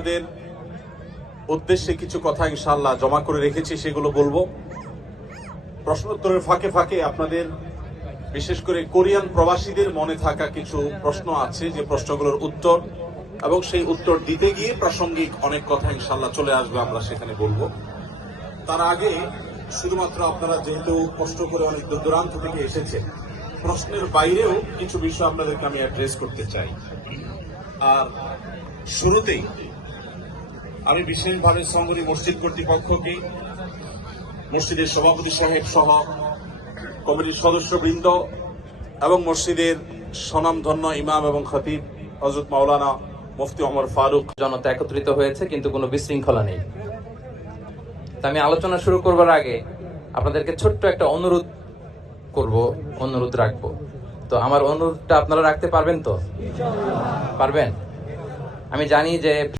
আপনাদের উদ্দেশ্যে কিছু কথা ইনশাআল্লাহ জমা করে রেখেছি, সেগুলো বলবো। প্রশ্নোত্তরের ফাঁকে ফাঁকে আপনাদের বিশেষ করে কোরিয়ান প্রবাসীদের মনে থাকা কিছু প্রশ্ন আছে, যে প্রশ্নগুলোর উত্তর এবং সেই উত্তর দিতে গিয়ে প্রাসঙ্গিক অনেক কথা ইনশাআল্লাহ চলে আসবে, আমরা সেখানে বলবো। তার আগে শুধুমাত্র আপনারা যেহেতু কষ্ট করে অনেক দূর দূরান্ত থেকে এসেছে, প্রশ্নের বাইরেও কিছু বিষয় আপনাদেরকে আমি অ্যাড্রেস করতে চাই। আর শুরুতেই আমি বিশেষভাবে শ্রমণী মসজিদ কর্তৃপক্ষকে, মসজিদের সভাপতি সাহেব সহ কমিটির সদস্যবৃন্দ এবং মসজিদের স্বনামধন্য ইমাম এবং খতিব হযরত মাওলানা মুফতি ওমর ফারুক জনতা একত্রিত হয়েছে, কিন্তু কোনো বিশৃঙ্খলা নেই। তা আমি আলোচনা শুরু করবার আগে আপনাদেরকে ছোট্ট একটা অনুরোধ রাখবো। তো আমার অনুরোধটা আপনারা রাখতে পারবেন তো? পারবেন? আমি জানি যে